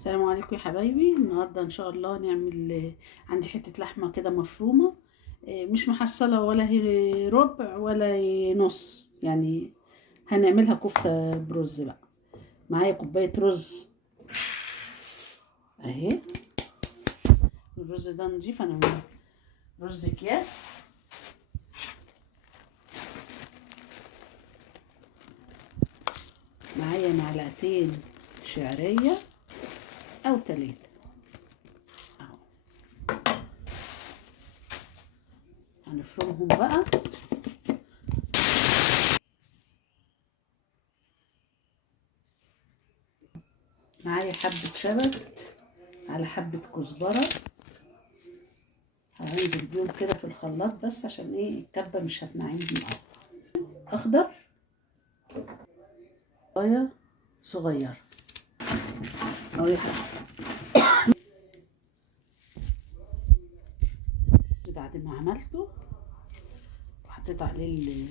السلام عليكم يا حبايبي. النهارده ان شاء الله نعمل عندي حته لحمه كده مفرومه، مش محصله ولا هي ربع ولا هي نص، يعني هنعملها كفته برز بقى. معايا كوبايه رز اهي. الرز ده نضيف، انا رز اكياس. معايا معلقتين شعريه او 3 اهو. هنفرمهم بقى. معايا حبة شبت على حبة كزبرة، هنزل بيهم كده في الخلاط بس عشان ايه الكبة مش هتنعمني. اخضر صغير صغير اهو يا حبيبي. بعد ما عملته وحطيت عليه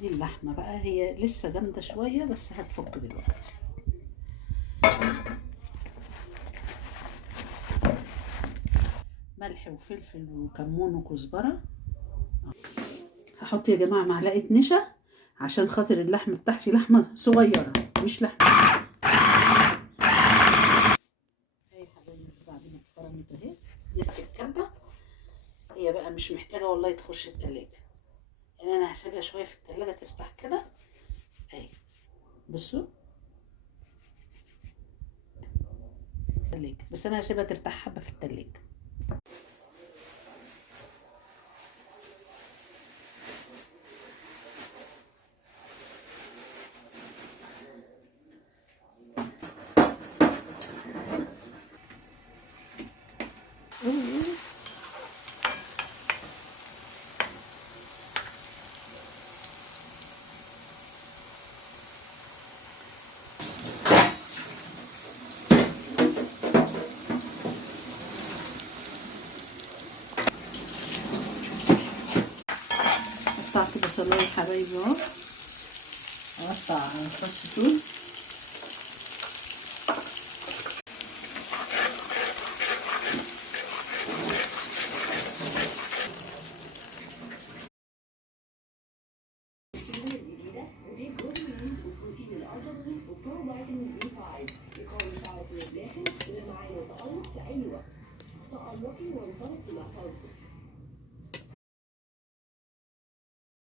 دي اللحمة بقى، هي لسه جامدة شوية بس هتفك دلوقتي. ملح وفلفل وكمون وكزبرة. هحط يا جماعة معلقة نشا عشان خاطر اللحمة بتاعتي لحمة صغيرة مش لحمة. اهي حبايبي بعد ما اتفرمت اهي دي في الكبة، هي بقى مش محتاجة والله تخش التلاجة، يعني انا هسيبها شوية في التلاجة ترتاح كده اهي. بصوا التلاجة، بس انا هسيبها ترتاح حبة في التلاجة. قطعت بصلايه يا حبايبي اهو، اقطع فص ثوم تألقي وانطلق إلى صوت